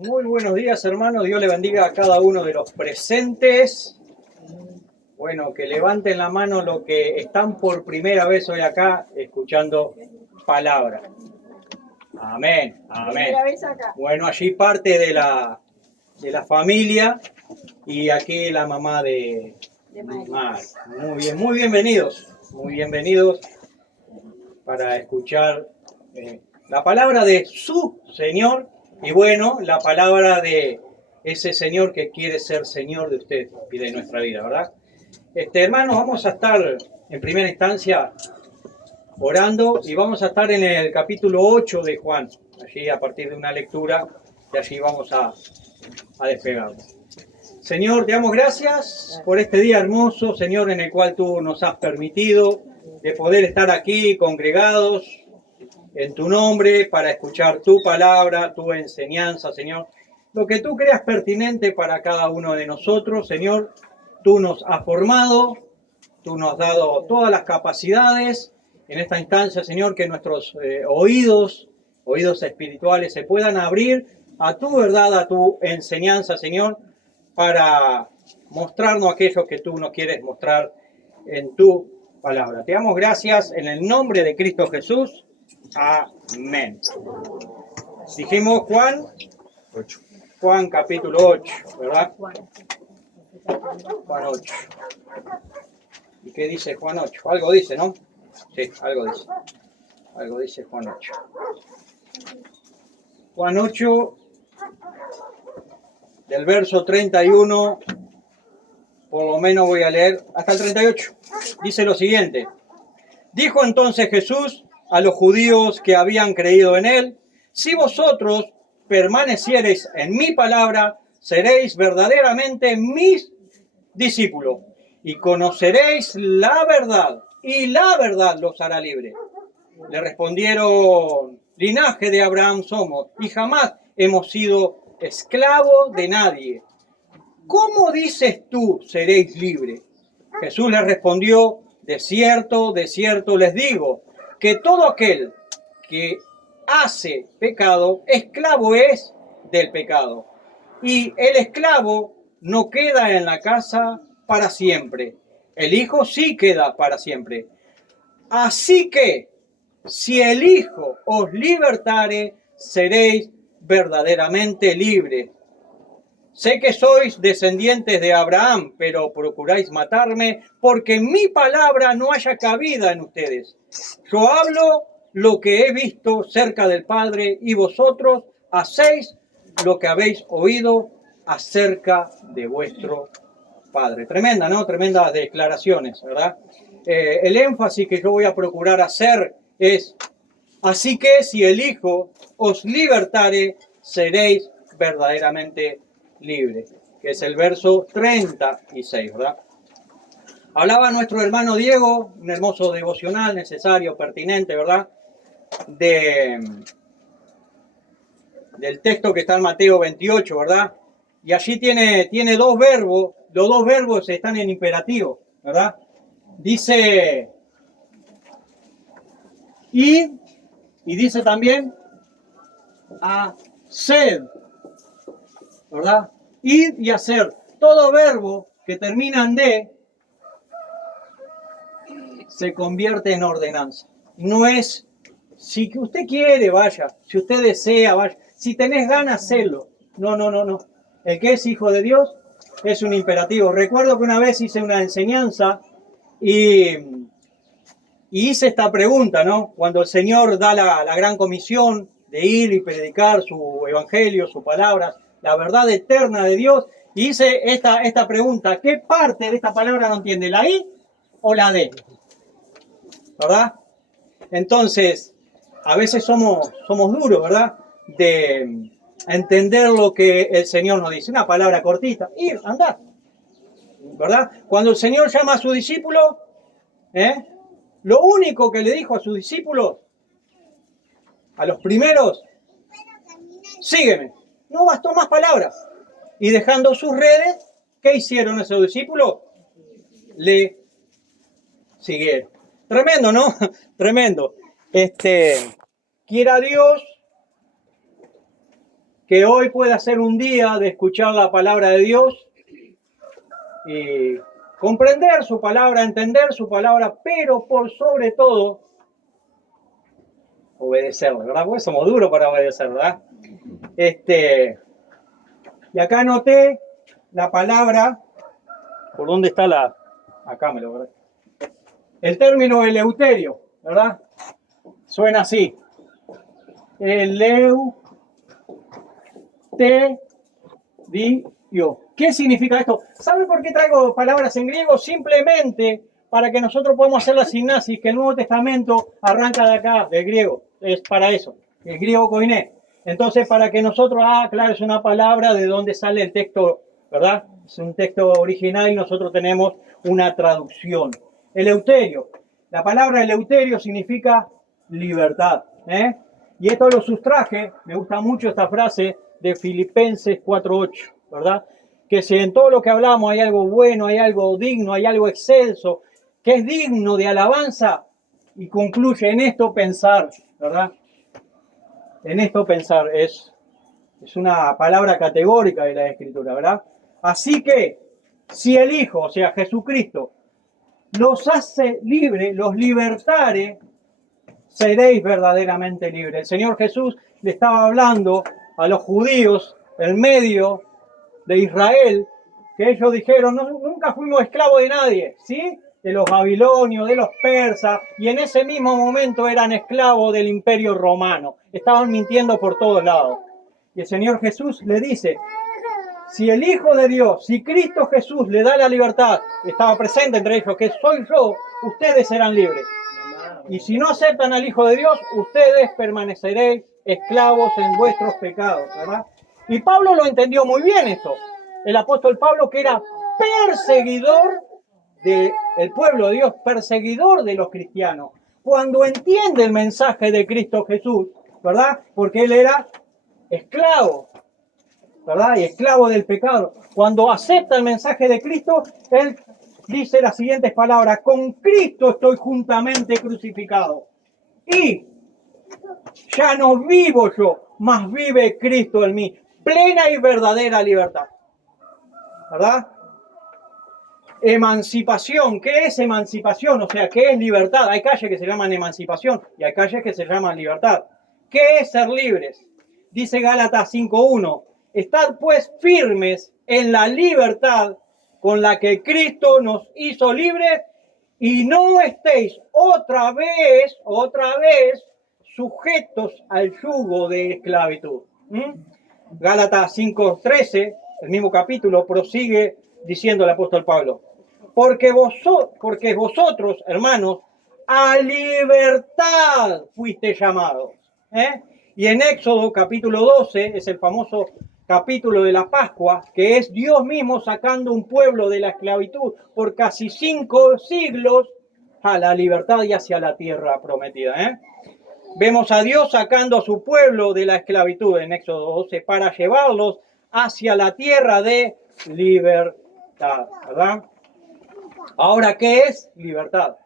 Muy buenos días, hermanos. Dios le bendiga a cada uno de los presentes. Bueno, que levanten la mano los que están por primera vez hoy acá escuchando palabra. Amén, amén. Primera vez acá. Bueno, allí parte de la familia y aquí la mamá de Mar. Muy bienvenidos. Muy bienvenidos para escuchar la palabra de su Señor. Y bueno, la palabra de ese Señor que quiere ser Señor de usted y de nuestra vida, ¿verdad? Hermanos, vamos a estar en primera instancia orando y vamos a estar en el capítulo 8 de Juan, allí a partir de una lectura, y allí vamos a despegar. Señor, te damos gracias por este día hermoso, Señor, en el cual tú nos has permitido de poder estar aquí congregados en tu nombre para escuchar tu palabra, tu enseñanza, Señor. Lo que tú creas pertinente para cada uno de nosotros, Señor. Tú nos has formado, tú nos has dado todas las capacidades. En esta instancia, Señor, que nuestros oídos espirituales se puedan abrir a tu verdad, a tu enseñanza, Señor, para mostrarnos aquello que tú nos quieres mostrar en tu palabra. Te damos gracias en el nombre de Cristo Jesús. Amén. Dijimos Juan 8. Juan capítulo 8, ¿verdad? Juan 8. ¿Y qué dice Juan 8? Algo dice, ¿no? Sí, algo dice. Algo dice Juan 8. Juan 8, del verso 31, por lo menos voy a leer hasta el 38. Dice lo siguiente. Dijo entonces Jesús a los judíos que habían creído en él: si vosotros permaneciereis en mi palabra, seréis verdaderamente mis discípulos, y conoceréis la verdad, y la verdad los hará libres. Le respondieron: linaje de Abraham somos, y jamás hemos sido esclavos de nadie. ¿Cómo dices tú, seréis libres? Jesús les respondió: de cierto les digo, que todo aquel que hace pecado, esclavo es del pecado. Y el esclavo no queda en la casa para siempre. El Hijo sí queda para siempre. Así que, si el Hijo os libertare, seréis verdaderamente libres. Sé que sois descendientes de Abraham, pero procuráis matarme porque mi palabra no haya cabida en ustedes. Yo hablo lo que he visto cerca del Padre y vosotros hacéis lo que habéis oído acerca de vuestro Padre. Tremenda, ¿no? Tremendas declaraciones, ¿verdad? El énfasis que yo voy a procurar hacer es: así que si el Hijo os libertare, seréis verdaderamente libres, que es el verso 36, ¿verdad? Hablaba nuestro hermano Diego, un hermoso devocional necesario, pertinente, ¿verdad? Del texto que está en Mateo 28, ¿verdad? Y allí tiene dos verbos, los dos verbos están en imperativo, ¿verdad? Dice y dice también haced, ¿verdad? Ir y hacer. Todo verbo que termina en de se convierte en ordenanza. No es, si usted quiere, vaya. Si usted desea, vaya. Si tenés ganas, hacelo. No. El que es hijo de Dios es un imperativo. Recuerdo que una vez hice una enseñanza y hice esta pregunta, ¿no? Cuando el Señor da la gran comisión de ir y predicar su evangelio, su palabra, la verdad eterna de Dios, y hice esta pregunta: ¿qué parte de esta palabra no entiende? ¿La I o la D? ¿Verdad? Entonces, a veces somos duros, ¿verdad? De entender lo que el Señor nos dice. Una palabra cortita: ir, andar. ¿Verdad? Cuando el Señor llama a su discípulo, lo único que le dijo a sus discípulos, a los primeros: sígueme. No bastó más palabras. Y dejando sus redes, ¿qué hicieron esos discípulos? Le siguieron. Tremendo, ¿no? Tremendo. Quiera Dios que hoy pueda ser un día de escuchar la palabra de Dios y comprender su palabra, entender su palabra, pero por sobre todo obedecerla, ¿verdad? Porque somos duros para obedecer, ¿verdad? Y acá anoté la palabra, ¿por dónde está la? Acá me lo verdad. El término eleuterio, ¿verdad? Suena así. Eleuterio. ¿Qué significa esto? ¿Sabe por qué traigo palabras en griego? Simplemente para que nosotros podamos hacer la sinapsis, que el Nuevo Testamento arranca de acá, del griego. Es para eso, el griego koiné. Entonces, para que nosotros, claro, es una palabra de donde sale el texto, ¿verdad? Es un texto original y nosotros tenemos una traducción. Eleuterio. La palabra eleuterio significa libertad, ¿eh? Y esto lo sustraje, me gusta mucho esta frase de Filipenses 4:8, ¿verdad? Que si en todo lo que hablamos hay algo bueno, hay algo digno, hay algo excelso, que es digno de alabanza, y concluye en esto pensar, ¿verdad? En esto pensar es una palabra categórica de la Escritura, ¿verdad? Así que, si el Hijo, o sea, Jesucristo, los hace libres, los libertare, seréis verdaderamente libres. El Señor Jesús le estaba hablando a los judíos en medio de Israel, que ellos dijeron, nunca fuimos esclavos de nadie, ¿sí? De los babilonios, de los persas, y en ese mismo momento eran esclavos del imperio romano. Estaban mintiendo por todos lados. Y el Señor Jesús le dice, si el Hijo de Dios, si Cristo Jesús le da la libertad, estaba presente entre ellos, que soy yo, ustedes serán libres. Y si no aceptan al Hijo de Dios, ustedes permaneceréis esclavos en vuestros pecados, ¿verdad? Y Pablo lo entendió muy bien esto. El apóstol Pablo, que era perseguidor del pueblo de Dios, perseguidor de los cristianos, cuando entiende el mensaje de Cristo Jesús, ¿verdad? Porque él era esclavo, ¿verdad? Y esclavo del pecado. Cuando acepta el mensaje de Cristo, él dice las siguientes palabras: con Cristo estoy juntamente crucificado. Y ya no vivo yo, mas vive Cristo en mí. Plena y verdadera libertad, ¿verdad? Emancipación. ¿Qué es emancipación? O sea, ¿qué es libertad? Hay calles que se llaman emancipación y hay calles que se llaman libertad. ¿Qué es ser libres? Dice Gálatas 5:1. Estad pues firmes en la libertad con la que Cristo nos hizo libres y no estéis otra vez sujetos al yugo de esclavitud. Gálatas 5:13, el mismo capítulo, prosigue diciendo el apóstol Pablo, porque vosotros, hermanos, a libertad fuiste llamados. Y en Éxodo capítulo 12, es el famoso capítulo de la Pascua, que es Dios mismo sacando un pueblo de la esclavitud por casi 5 siglos a la libertad y hacia la tierra prometida. Vemos a Dios sacando a su pueblo de la esclavitud en Éxodo 12 para llevarlos hacia la tierra de libertad, ¿verdad? Ahora, ¿qué es libertad?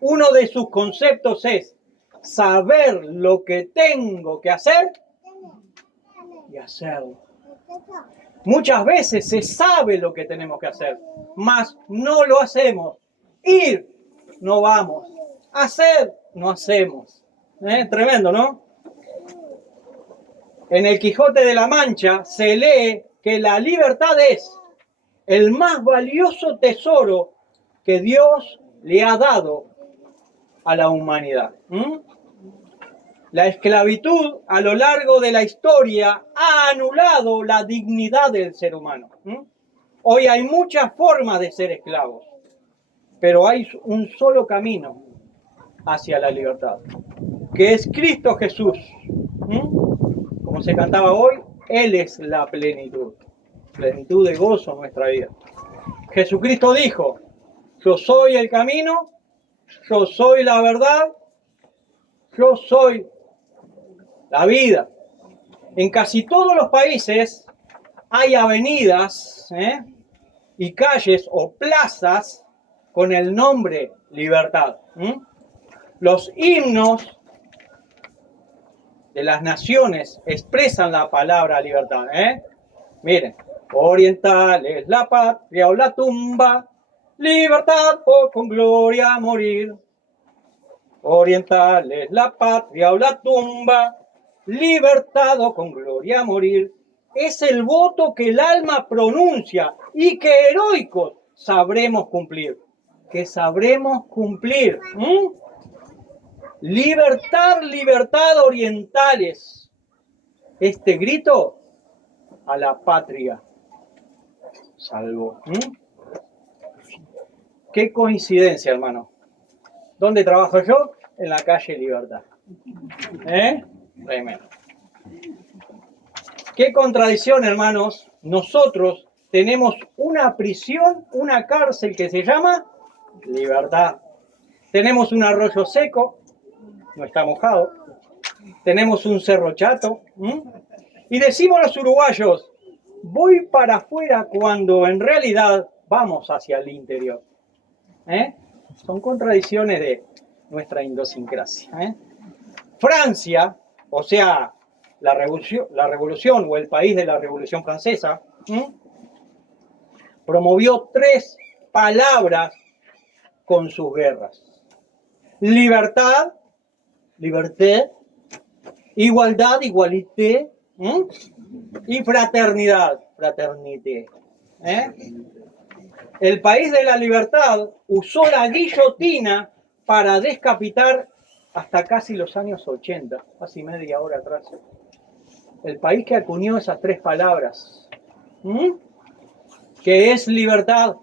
Uno de sus conceptos es saber lo que tengo que hacer y hacerlo. Muchas veces se sabe lo que tenemos que hacer, mas no lo hacemos. Ir, no vamos. Hacer, no hacemos. Tremendo, ¿no? En el Quijote de la Mancha se lee que la libertad es el más valioso tesoro que Dios le ha dado a la humanidad. La esclavitud a lo largo de la historia ha anulado la dignidad del ser humano. Hoy hay muchas formas de ser esclavos, pero hay un solo camino hacia la libertad, que es Cristo Jesús. Como se cantaba hoy, Él es la plenitud de gozo en nuestra vida. Jesucristo dijo, yo soy el camino, yo soy la verdad, yo soy la vida. En casi todos los países hay avenidas y calles o plazas con el nombre libertad. Los himnos de las naciones expresan la palabra libertad. Miren, oriental es la patria o la tumba, libertad o con gloria morir. Oriental es la patria o la tumba, libertad o con gloria morir. Es el voto que el alma pronuncia y que heroicos sabremos cumplir. Que sabremos cumplir. Libertad, libertad orientales. Este grito a la patria salvó. Qué coincidencia, hermano. ¿Dónde trabajo yo? En la calle Libertad. Tremendo. Qué contradicción, hermanos. Nosotros tenemos una prisión, una cárcel que se llama libertad. Tenemos un arroyo seco, no está mojado. Tenemos un cerro chato. Y decimos los uruguayos, voy para afuera cuando en realidad vamos hacia el interior. Son contradicciones de nuestra idiosincrasia. Francia, o sea, la revolución o el país de la Revolución Francesa, promovió 3 palabras con sus guerras. Libertad, liberté, igualdad, igualité, y fraternidad, fraternité. El país de la libertad usó la guillotina para descapitar hasta casi los años 80, casi media hora atrás. El país que acuñó esas 3 palabras, que es libertad.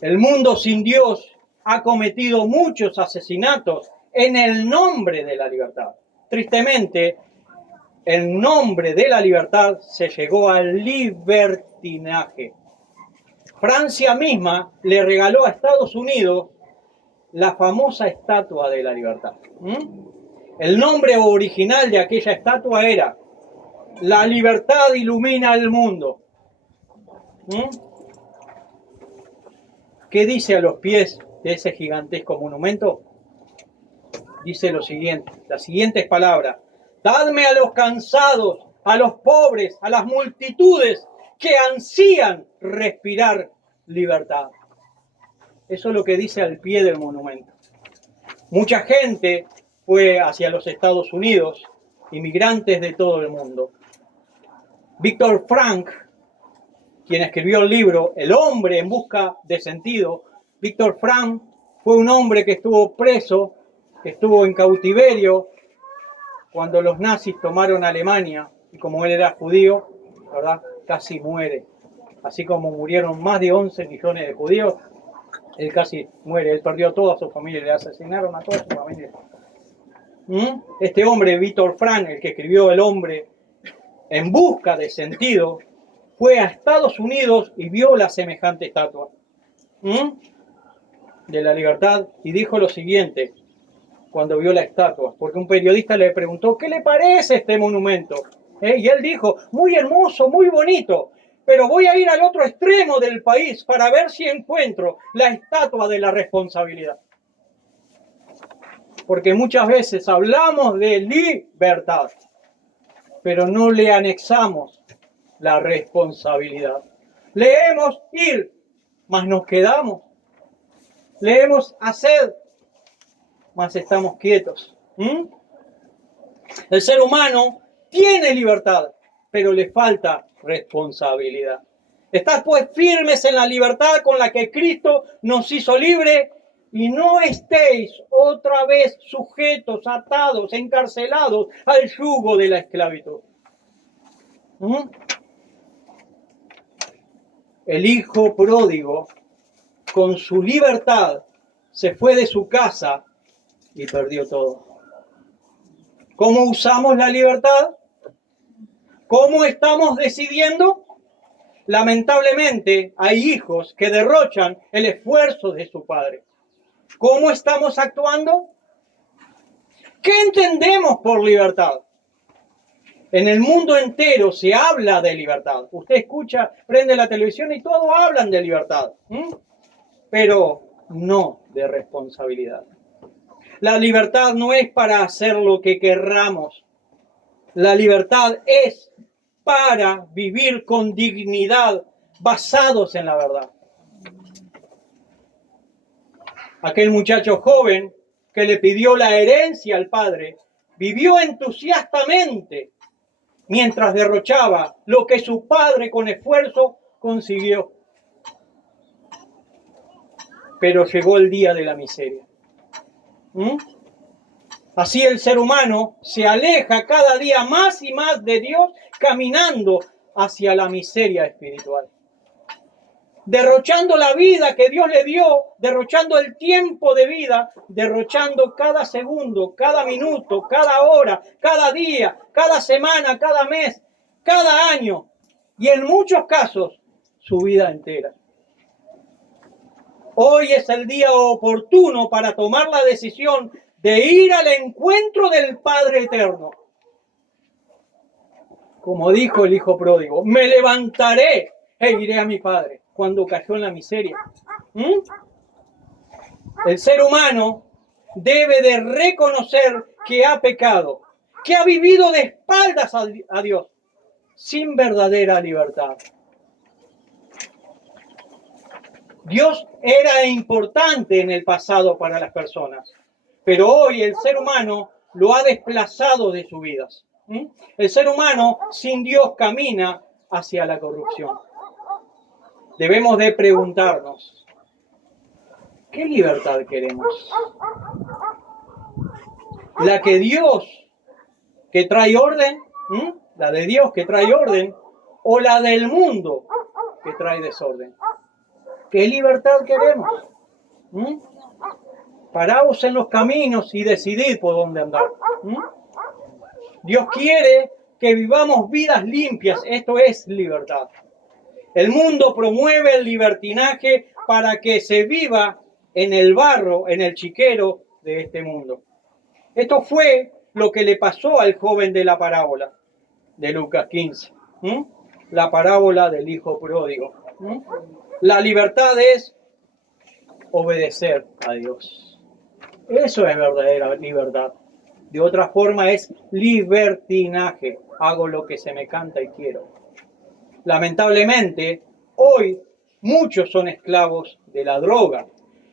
El mundo sin Dios ha cometido muchos asesinatos en el nombre de la libertad. Tristemente, el nombre de la libertad se llegó al libertinaje. Francia misma le regaló a Estados Unidos la famosa Estatua de la Libertad. El nombre original de aquella estatua era La libertad ilumina el mundo. ¿Qué dice a los pies de ese gigantesco monumento? Dice lo siguiente, las siguientes palabras: dadme a los cansados, a los pobres, a las multitudes que ansían respirar libertad. Eso es lo que dice al pie del monumento. Mucha gente fue hacia los Estados Unidos, inmigrantes de todo el mundo. Víctor Frank, quien escribió el libro El hombre en busca de sentido, Víctor Frank fue un hombre que estuvo preso, que estuvo en cautiverio cuando los nazis tomaron Alemania, y como él era judío, ¿verdad?, casi muere. Así como murieron más de 11 millones de judíos, él casi muere. Él perdió a toda su familia, le asesinaron a toda su familia. Este hombre, Víctor Frank, el que escribió El hombre en busca de sentido, fue a Estados Unidos y vio la semejante estatua de la libertad y dijo lo siguiente cuando vio la estatua, porque un periodista le preguntó: ¿qué le parece este monumento? Y él dijo: muy hermoso, muy bonito, pero voy a ir al otro extremo del país para ver si encuentro la estatua de la responsabilidad. Porque muchas veces hablamos de libertad, pero no le anexamos la responsabilidad. Leemos ir, mas nos quedamos. Leemos hacer, mas estamos quietos. El ser humano tiene libertad, pero le falta responsabilidad. Estad pues firmes en la libertad con la que Cristo nos hizo libre, y no estéis otra vez sujetos, atados, encarcelados al yugo de la esclavitud. El hijo pródigo, con su libertad, se fue de su casa y perdió todo. ¿Cómo usamos la libertad? ¿Cómo estamos decidiendo? Lamentablemente, hay hijos que derrochan el esfuerzo de su padre. ¿Cómo estamos actuando? ¿Qué entendemos por libertad? En el mundo entero se habla de libertad. Usted escucha, prende la televisión y todos hablan de libertad, pero no de responsabilidad. La libertad no es para hacer lo que querramos. La libertad es para vivir con dignidad, basados en la verdad. Aquel muchacho joven que le pidió la herencia al padre, vivió entusiastamente mientras derrochaba lo que su padre con esfuerzo consiguió. Pero llegó el día de la miseria. Así el ser humano se aleja cada día más y más de Dios, caminando hacia la miseria espiritual. Derrochando la vida que Dios le dio, derrochando el tiempo de vida, derrochando cada segundo, cada minuto, cada hora, cada día, cada semana, cada mes, cada año y en muchos casos su vida entera. Hoy es el día oportuno para tomar la decisión de ir al encuentro del Padre Eterno. Como dijo el hijo pródigo, me levantaré e iré a mi Padre cuando cayó en la miseria. El ser humano debe de reconocer que ha pecado, que ha vivido de espaldas a Dios, sin verdadera libertad. Dios era importante en el pasado para las personas, pero hoy el ser humano lo ha desplazado de sus vidas. El ser humano sin Dios camina hacia la corrupción. Debemos de preguntarnos, ¿qué libertad queremos? ¿La que Dios que trae orden? ¿La de Dios que trae orden? ¿O la del mundo que trae desorden? ¿Qué libertad queremos? Paraos en los caminos y decidid por dónde andar. Dios quiere que vivamos vidas limpias. Esto es libertad. El mundo promueve el libertinaje para que se viva en el barro, en el chiquero de este mundo. Esto fue lo que le pasó al joven de la parábola de Lucas 15. La parábola del hijo pródigo. La libertad es obedecer a Dios. Eso es verdadera libertad. De otra forma es libertinaje. Hago lo que se me canta y quiero. Lamentablemente, hoy muchos son esclavos de la droga.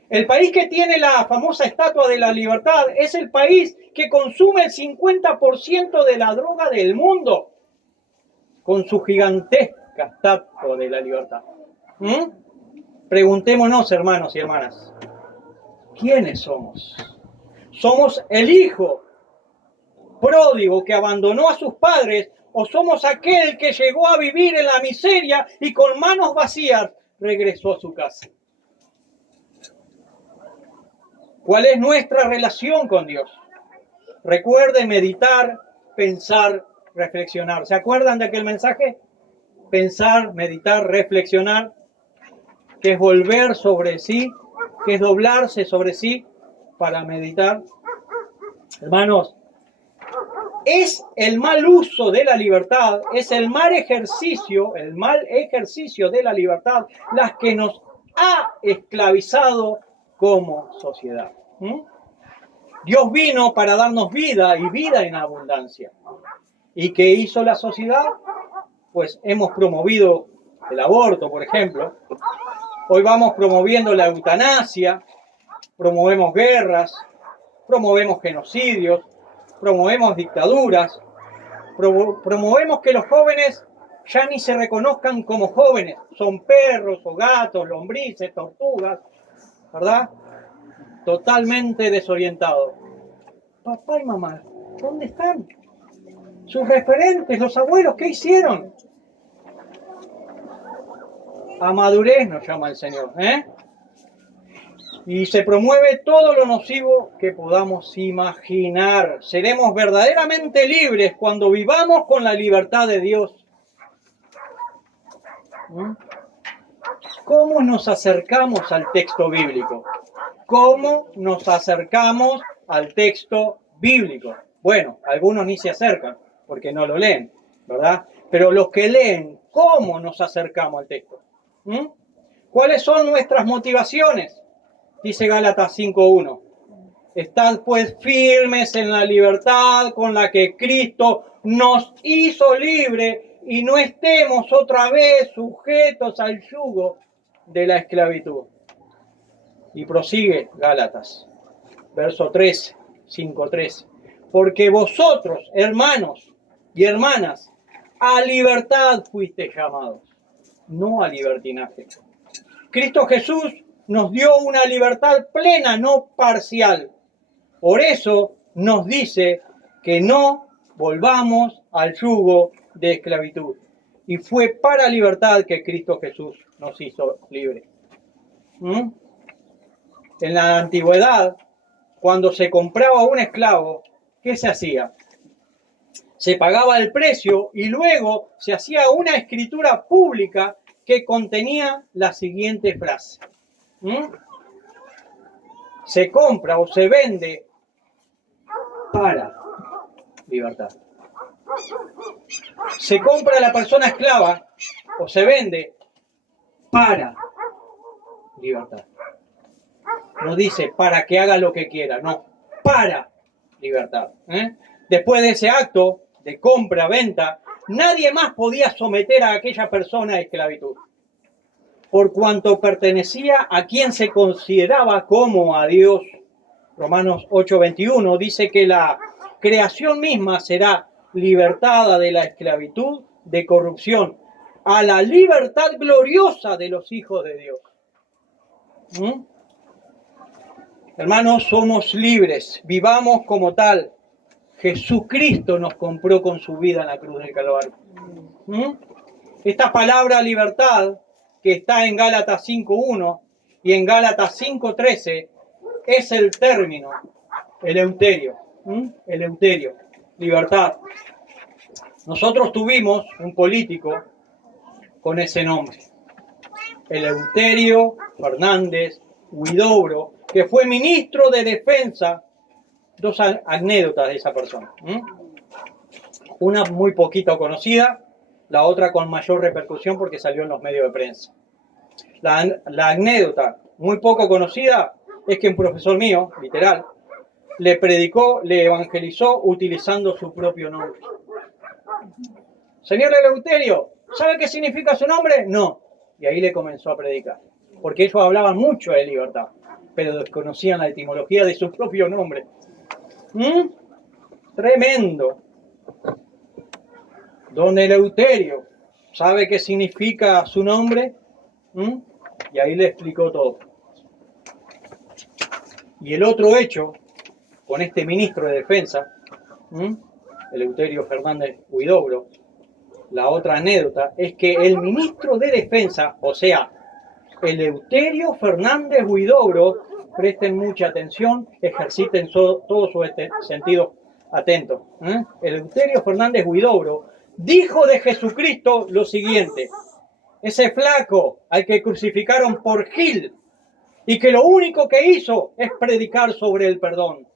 El país que tiene la famosa estatua de la libertad es el país que consume el 50% de la droga del mundo, con su gigantesca estatua de la libertad. Preguntémonos, hermanos y hermanas, ¿quiénes somos? ¿Somos el hijo pródigo que abandonó a sus padres o somos aquel que llegó a vivir en la miseria y con manos vacías regresó a su casa? ¿Cuál es nuestra relación con Dios? Recuerde meditar, pensar, reflexionar. ¿Se acuerdan de aquel mensaje? Pensar, meditar, reflexionar, que es volver sobre sí, que es doblarse sobre sí para meditar. Hermanos, es el mal uso de la libertad, es el mal ejercicio de la libertad, las que nos ha esclavizado como sociedad. Dios vino para darnos vida y vida en abundancia. ¿Y qué hizo la sociedad? Pues hemos promovido el aborto, por ejemplo. Hoy vamos promoviendo la eutanasia, promovemos guerras, promovemos genocidios, promovemos dictaduras, promovemos que los jóvenes ya ni se reconozcan como jóvenes, son perros o gatos, lombrices, tortugas, ¿verdad? Totalmente desorientados. Papá y mamá, ¿dónde están? Sus referentes, los abuelos, ¿qué hicieron? A madurez nos llama el Señor, Y se promueve todo lo nocivo que podamos imaginar. Seremos verdaderamente libres cuando vivamos con la libertad de Dios. ¿Cómo nos acercamos al texto bíblico? ¿Cómo nos acercamos al texto bíblico? Bueno, algunos ni se acercan porque no lo leen, ¿verdad? Pero los que leen, ¿cómo nos acercamos al texto? ¿Cuáles son nuestras motivaciones? Dice Gálatas 5:1. Estad pues firmes en la libertad con la que Cristo nos hizo libre y no estemos otra vez sujetos al yugo de la esclavitud. Y prosigue Gálatas, verso 13, 5:13. Porque vosotros, hermanos y hermanas, a libertad fuisteis llamados, no a libertinaje. Cristo Jesús nos dio una libertad plena, no parcial. Por eso nos dice que no volvamos al yugo de esclavitud. Y fue para libertad que Cristo Jesús nos hizo libres. En la antigüedad, cuando se compraba un esclavo, ¿qué se hacía? Se pagaba el precio y luego se hacía una escritura pública que contenía la siguiente frase. Se compra o se vende para libertad. Se compra a la persona esclava o se vende para libertad. No dice para que haga lo que quiera, no, para libertad. Después de ese acto de compra-venta, nadie más podía someter a aquella persona a esclavitud, por cuanto pertenecía a quien se consideraba como a Dios. Romanos 8:21 dice que la creación misma será libertada de la esclavitud de corrupción a la libertad gloriosa de los hijos de Dios. Hermanos, somos libres, vivamos como tal. Jesucristo nos compró con su vida en la cruz del Calvario. Esta palabra libertad, que está en Gálatas 5:1 y en Gálatas 5:13, es el término, eleuterio. Eleuterio, libertad. Nosotros tuvimos un político con ese nombre, Eleuterio Fernández Huidobro, que fue ministro de Defensa. Dos anécdotas de esa persona. Una muy poquito conocida, la otra con mayor repercusión porque salió en los medios de prensa. La anécdota muy poco conocida es que un profesor mío, literal, le predicó, le evangelizó utilizando su propio nombre. Señor Eleuterio, ¿sabe qué significa su nombre? No. Y ahí le comenzó a predicar. Porque ellos hablaban mucho de libertad, pero desconocían la etimología de su propio nombre. Tremendo. Don Eleuterio, ¿sabe qué significa su nombre? Y ahí le explicó todo. Y el otro hecho, con este ministro de Defensa, Eleuterio Fernández Huidobro, la otra anécdota es que el ministro de Defensa, o sea, Eleuterio Fernández Huidobro, presten mucha atención, ejerciten todo su sentido atento. Eleuterio Fernández Huidobro dijo de Jesucristo lo siguiente: ese flaco al que crucificaron por Gil y que lo único que hizo es predicar sobre el perdón.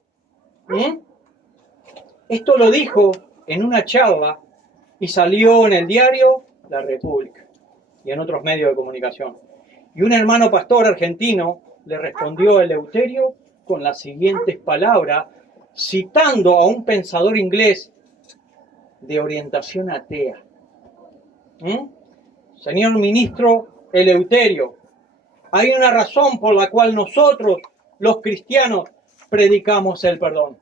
Esto lo dijo en una charla y salió en el diario La República y en otros medios de comunicación. Y un hermano pastor argentino le respondió a Eleuterio con las siguientes palabras, citando a un pensador inglés de orientación atea. Señor ministro Eleuterio, hay una razón por la cual nosotros, los cristianos, predicamos el perdón.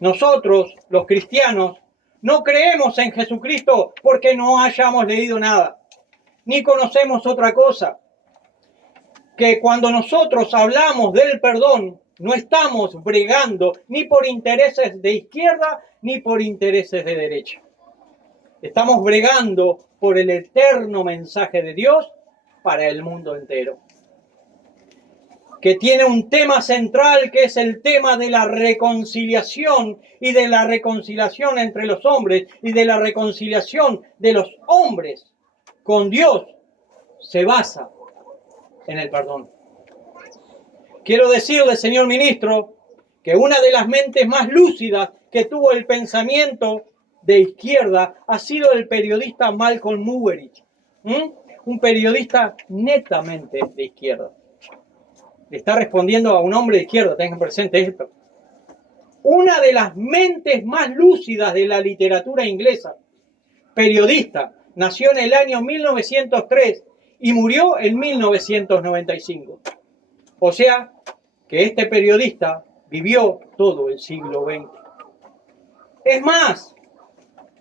Nosotros, los cristianos, no creemos en Jesucristo porque no hayamos leído nada, ni conocemos otra cosa. Que cuando nosotros hablamos del perdón, no estamos bregando ni por intereses de izquierda ni por intereses de derecha. Estamos bregando por el eterno mensaje de Dios para el mundo entero, que tiene un tema central, que es el tema de la reconciliación y de la reconciliación entre los hombres y de la reconciliación de los hombres con Dios. Se basa en el perdón. Quiero decirle, señor ministro, que una de las mentes más lúcidas que tuvo el pensamiento de izquierda ha sido el periodista Malcolm Muggeridge, un periodista netamente de izquierda. Le está respondiendo a un hombre de izquierda, tengan presente esto. Una de las mentes más lúcidas de la literatura inglesa, periodista, nació en el año 1903 y murió en 1995. O sea, que este periodista vivió todo el siglo XX. Es más,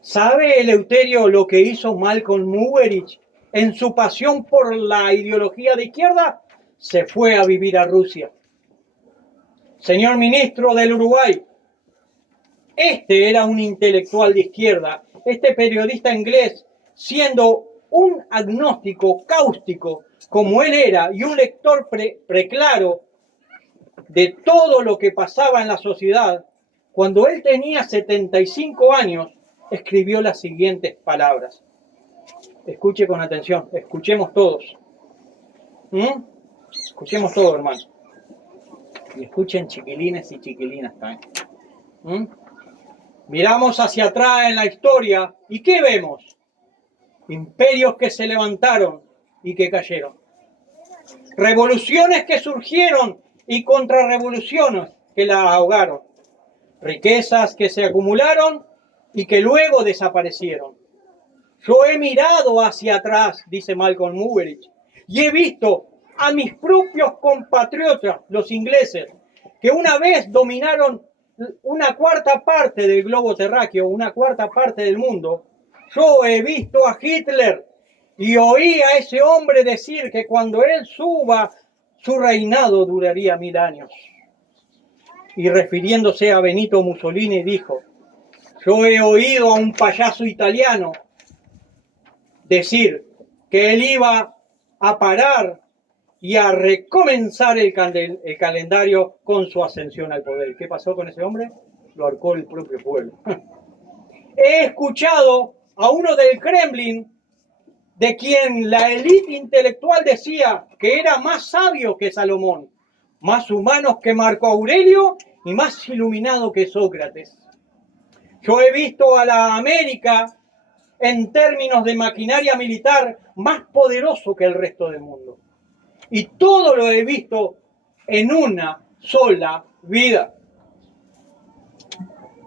¿sabe Eleuterio lo que hizo Malcolm Muggeridge en su pasión por la ideología de izquierda? Se fue a vivir a Rusia. Señor ministro del Uruguay, este era un intelectual de izquierda, este periodista inglés, siendo un agnóstico cáustico como él era y un lector preclaro de todo lo que pasaba en la sociedad, cuando él tenía 75 años, escribió las siguientes palabras. Escuche con atención, escuchemos todos. Escuchemos todos, hermano. Y escuchen chiquilines y chiquilinas también. Miramos hacia atrás en la historia y ¿qué vemos? Imperios que se levantaron y que cayeron. Revoluciones que surgieron y contrarrevoluciones que la ahogaron. Riquezas que se acumularon y que luego desaparecieron. Yo he mirado hacia atrás, dice Malcolm Muggeridge, y he visto a mis propios compatriotas, los ingleses, que una vez dominaron una cuarta parte del globo terráqueo, una cuarta parte del mundo. Yo he visto a Hitler y oí a ese hombre decir que cuando él suba, su reinado duraría 1000 años. Y refiriéndose a Benito Mussolini dijo, yo he oído a un payaso italiano decir que él iba a parar y a recomenzar el calendario con su ascensión al poder. ¿Qué pasó con ese hombre? Lo ahorcó el propio pueblo. He escuchado a uno del Kremlin, de quien la élite intelectual decía que era más sabio que Salomón, más humano que Marco Aurelio y más iluminado que Sócrates. Yo he visto a la América, en términos de maquinaria militar, más poderoso que el resto del mundo. Y todo lo he visto en una sola vida.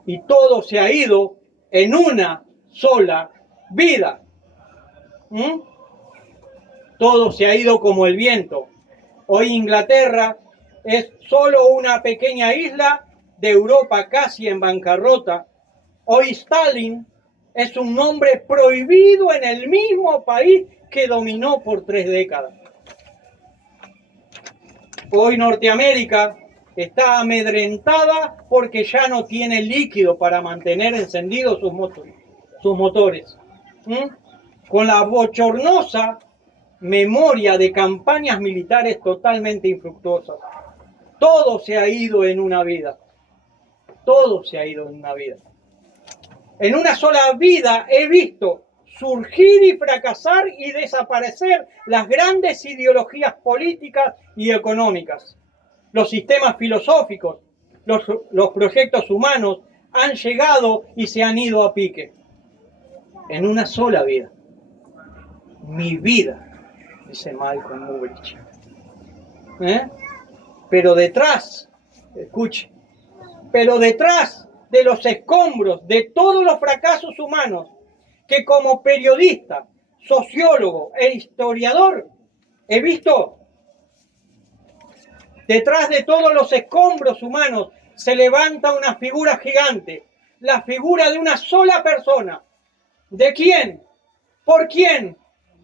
Y todo se ha ido en una sola vida. Todo se ha ido como el viento. Hoy Inglaterra es solo una pequeña isla de Europa casi en bancarrota. Hoy Stalin es un nombre prohibido en el mismo país que dominó por 3 décadas. Hoy Norteamérica está amedrentada porque ya no tiene líquido para mantener encendidos sus motores. Con la bochornosa memoria de campañas militares totalmente infructuosas. Todo se ha ido en una vida. Todo se ha ido en una vida. En una sola vida he visto surgir y fracasar y desaparecer las grandes ideologías políticas y económicas. Los sistemas filosóficos, los proyectos humanos han llegado y se han ido a pique. En una sola vida. Mi vida, dice Malcolm Muggeridge. Pero detrás, escuche, pero detrás de los escombros de todos los fracasos humanos que como periodista, sociólogo e historiador he visto, detrás de todos los escombros humanos se levanta una figura gigante, la figura de una sola persona. ¿De quién? ¿Por quién?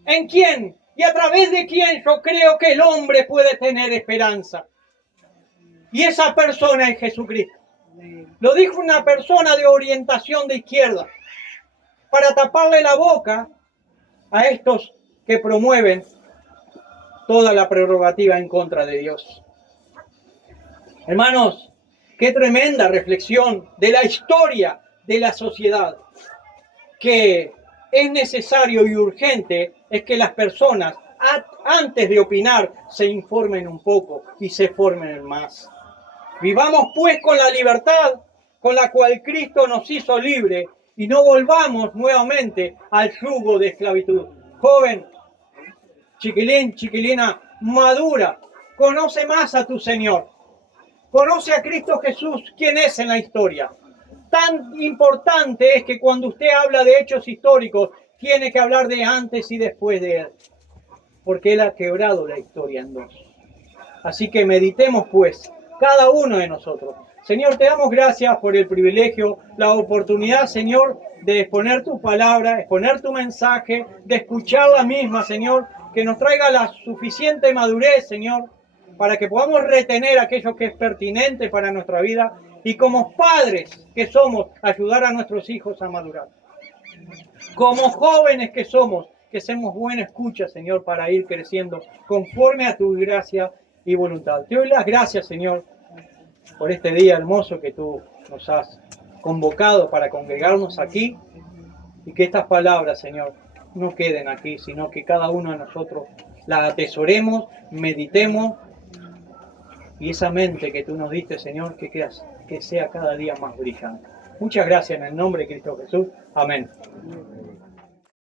¿En quién? ¿Y a través de quién yo creo que el hombre puede tener esperanza? Y esa persona es Jesucristo. Lo dijo una persona de orientación de izquierda para taparle la boca a estos que promueven toda la prerrogativa en contra de Dios. Hermanos, qué tremenda reflexión de la historia de la sociedad, que es necesario y urgente es que las personas antes de opinar se informen un poco y se formen más. Vivamos pues con la libertad con la cual Cristo nos hizo libre y no volvamos nuevamente al yugo de esclavitud. Joven, chiquilín, chiquilina, madura, Conoce más a tu Señor. Conoce a Cristo Jesús, quién es en la historia. Tan importante es que cuando usted habla de hechos históricos, tiene que hablar de antes y después de Él. Porque Él ha quebrado la historia en dos. Así que meditemos pues, cada uno de nosotros. Señor, te damos gracias por el privilegio, la oportunidad, Señor, de exponer tu palabra, exponer tu mensaje, de escuchar la misma, Señor, que nos traiga la suficiente madurez, Señor, para que podamos retener aquello que es pertinente para nuestra vida y como padres que somos, ayudar a nuestros hijos a madurar. Como jóvenes que somos, que seamos buena escucha, Señor, para ir creciendo conforme a tu gracia y voluntad. Te doy las gracias, Señor, por este día hermoso que tú nos has convocado para congregarnos aquí y que estas palabras, Señor, no queden aquí, sino que cada uno de nosotros las atesoremos, meditemos y esa mente que tú nos diste, Señor, que sea cada día más brillante. Muchas gracias en el nombre de Cristo Jesús. Amén.